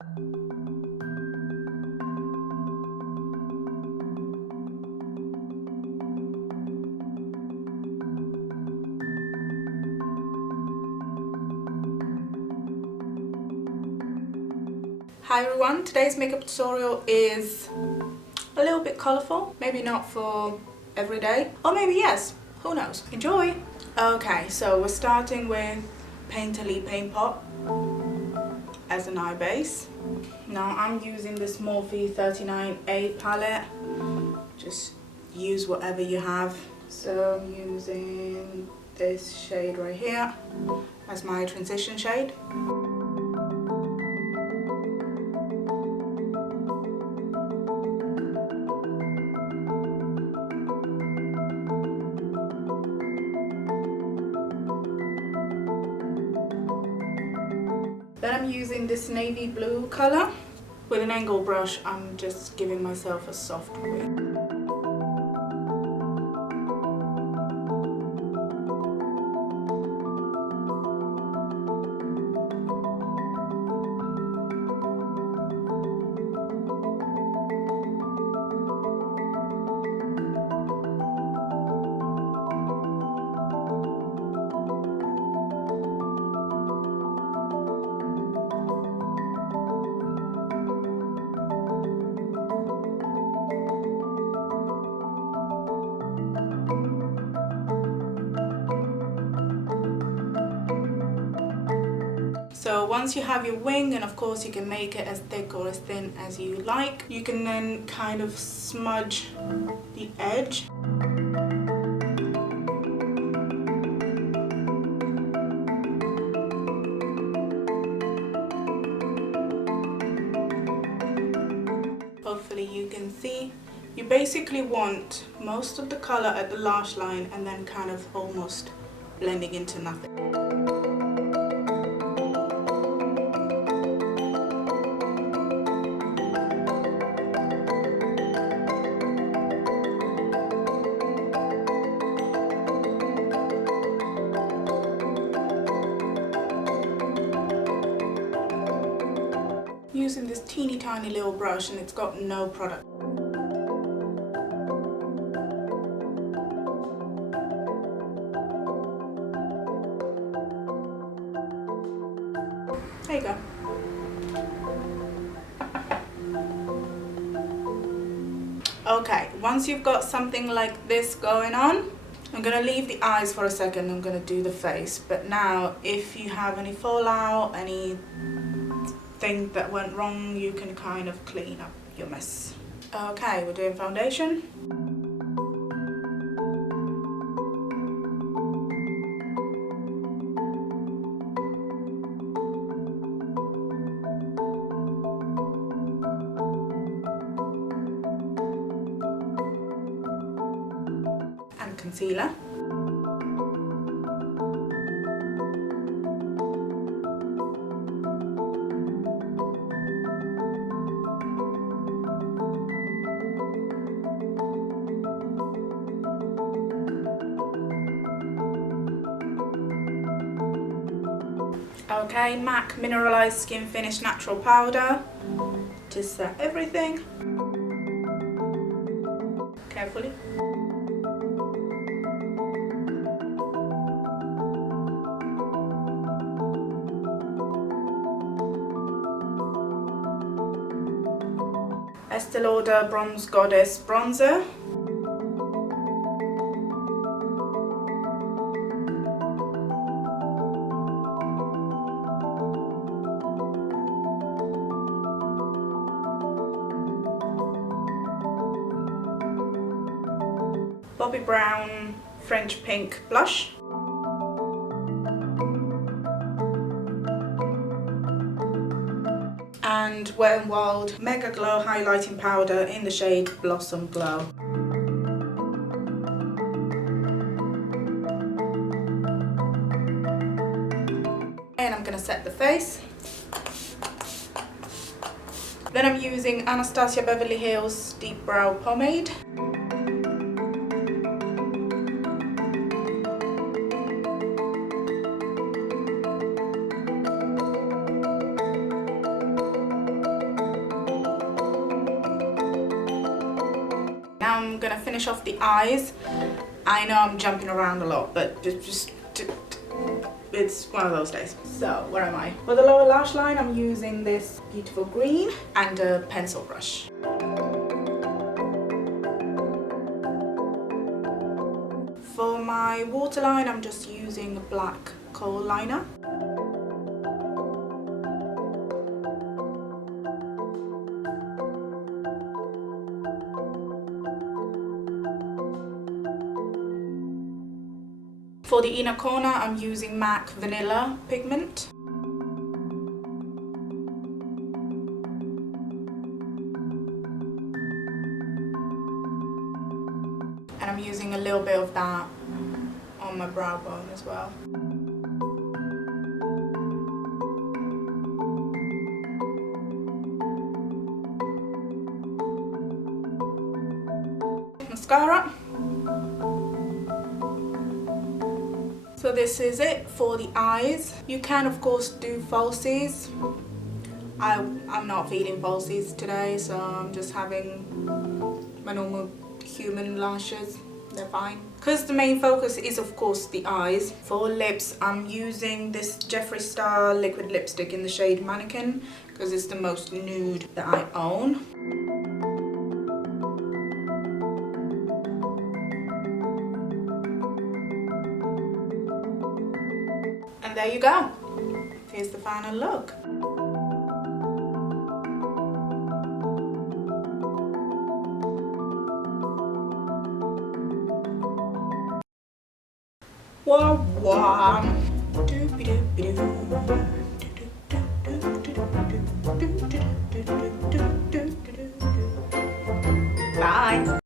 Hi everyone, today's makeup tutorial is a little bit colourful, maybe not for every day, or maybe yes, who knows. Enjoy! Okay, so we're starting with Painterly Paint Pot as an eye base. Now I'm using this Morphe 39A palette, just use whatever you have. So I'm using this shade right here as my transition shade. Then I'm using this navy blue colour. With an angle brush, I'm just giving myself a soft wing. So once you have your wing, and of course you can make it as thick or as thin as you like, you can then kind of smudge the edge. Hopefully you can see. You basically want most of the colour at the lash line and then kind of almost blending into nothing. Using this teeny tiny little brush and it's got no product. There you go. Okay, once you've got something like this going on, I'm going to leave the eyes for a second, I'm going to do the face. But now, if you have any fallout, anything that went wrong, you can kind of clean up your mess. Okay, we're doing foundation. And concealer. Okay, MAC Mineralized Skin Finish Natural Powder to set everything. Carefully. Estee Lauder Bronze Goddess Bronzer. Bobbi Brown French Pink Blush. And Wet n Wild Mega Glow Highlighting Powder in the shade Blossom Glow. And I'm going to set the face. Then I'm using Anastasia Beverly Hills Deep Brow Pomade. I'm gonna finish off the eyes. I know I'm jumping around a lot, but just it's one of those days. So where am I? For the lower lash line, I'm using this beautiful green and a pencil brush. For my waterline, I'm just using a black kohl liner. For the inner corner, I'm using MAC Vanilla pigment. And I'm using a little bit of that on my brow bone as well. Mascara. So this is it for the eyes. You can of course do falsies. I'm not feeling falsies today, so I'm just having my normal human lashes. They're fine. Because the main focus is of course the eyes. For lips, I'm using this Jeffree Star liquid lipstick in the shade Mannequin because it's the most nude that I own. And there you go. Here's the final look. Wah wah. Bye.